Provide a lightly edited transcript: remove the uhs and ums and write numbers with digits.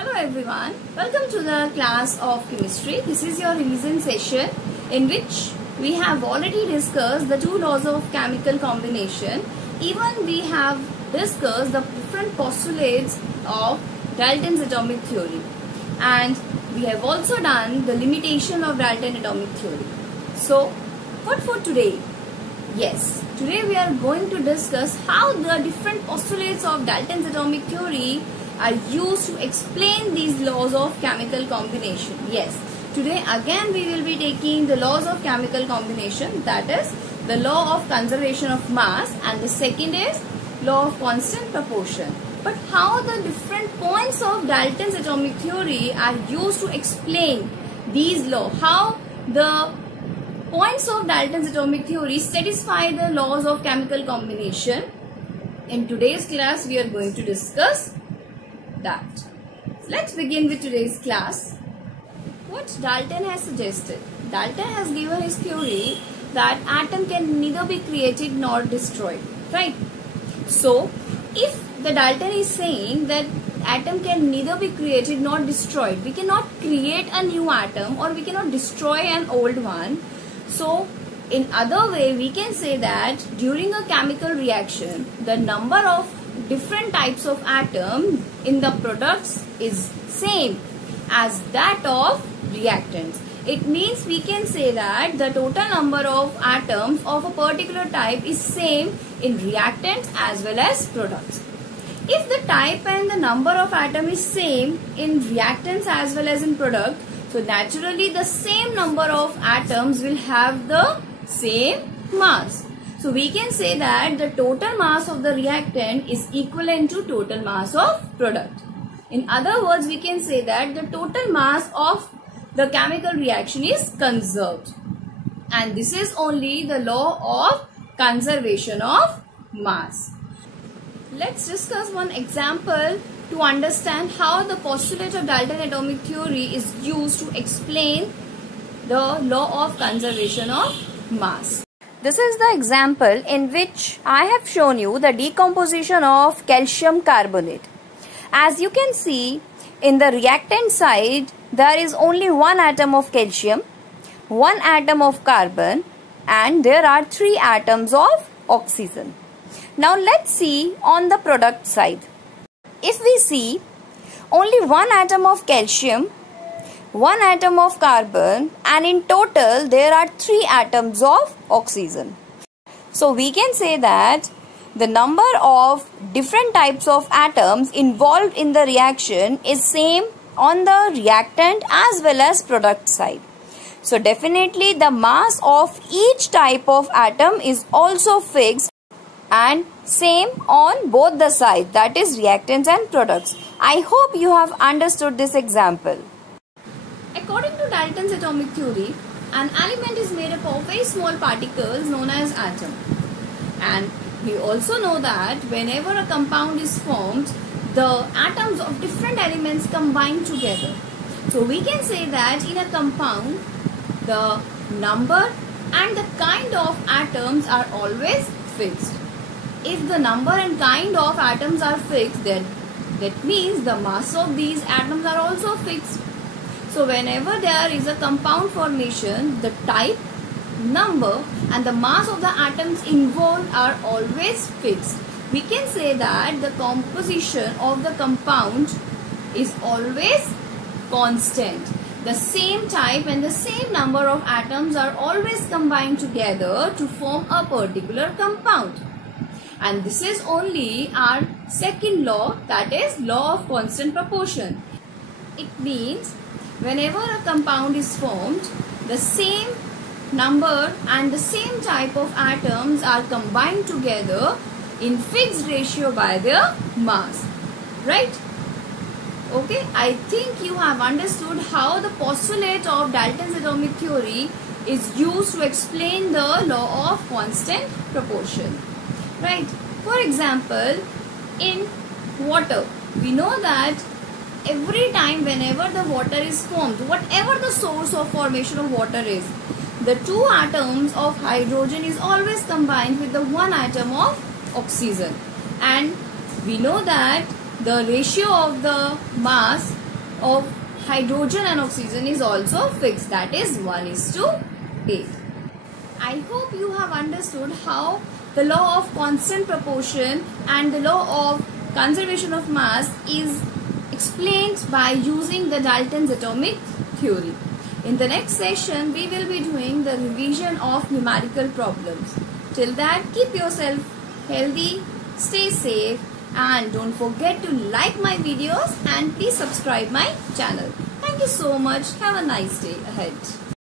Hello everyone, welcome to the class of chemistry. This is your revision session in which we have already discussed the two laws of chemical combination. Even we have discussed the different postulates of Dalton's atomic theory, and we have also done the limitation of Dalton atomic theory. So what for today? Yes, today we are going to discuss how the different postulates of Dalton's atomic theory are used to explain these laws of chemical combination. Yes, today again we will be taking the laws of chemical combination, that is the law of conservation of mass, and the second is law of constant proportion. But how the different points of Dalton's atomic theory are used to explain these laws, how the points of Dalton's atomic theory satisfy the laws of chemical combination. In today's class we are going to discuss that. Let's begin with today's class. What Dalton has suggested? Dalton has given his theory that atom can neither be created nor destroyed, right? So if the Dalton is saying that atom can neither be created nor destroyed, we cannot create a new atom or we cannot destroy an old one. So in other way we can say that during a chemical reaction the number of different types of atom in the products is same as that of reactants. It means we can say that the total number of atoms of a particular type is same in reactants as well as products. If the type and the number of atom is same in reactants as well as in product, so naturally the same number of atoms will have the same mass. So we can say that the total mass of the reactant is equivalent to total mass of product. In other words, we can say that the total mass of the chemical reaction is conserved. And this is only the law of conservation of mass. Let's discuss one example to understand how the postulate of Dalton atomic theory is used to explain the law of conservation of mass. This is the example in which I have shown you the decomposition of calcium carbonate. As you can see, in the reactant side, there is only one atom of calcium, one atom of carbon, and there are 3 atoms of oxygen. Now let's see on the product side. If we see only one atom of calcium, one atom of carbon, and in total there are 3 atoms of oxygen. So we can say that the number of different types of atoms involved in the reaction is same on the reactant as well as product side. So definitely the mass of each type of atom is also fixed and same on both the sides, that is reactants and products. I hope you have understood this example. According to Dalton's atomic theory, an element is made up of very small particles known as atom. And we also know that whenever a compound is formed, the atoms of different elements combine together. So we can say that in a compound, the number and the kind of atoms are always fixed. If the number and kind of atoms are fixed, then that means the mass of these atoms are also fixed. So whenever there is a compound formation, the type, number and the mass of the atoms involved are always fixed. We can say that the composition of the compound is always constant. The same type and the same number of atoms are always combined together to form a particular compound. And this is only our second law, that is law of constant proportion. It means whenever a compound is formed, the same number and the same type of atoms are combined together in fixed ratio by their mass, right? Okay, I think you have understood how the postulate of Dalton's atomic theory is used to explain the law of constant proportion, right? For example, in water, we know that every time whenever the water is formed, whatever the source of formation of water is, the 2 atoms of hydrogen is always combined with the 1 atom of oxygen. And we know that the ratio of the mass of hydrogen and oxygen is also fixed, that is 1:8. I hope you have understood how the law of constant proportion and the law of conservation of mass is explained by using the Dalton's atomic theory. In the next session, we will be doing the revision of numerical problems. Till that, keep yourself healthy, stay safe, and don't forget to like my videos and please subscribe my channel. Thank you so much. Have a nice day ahead.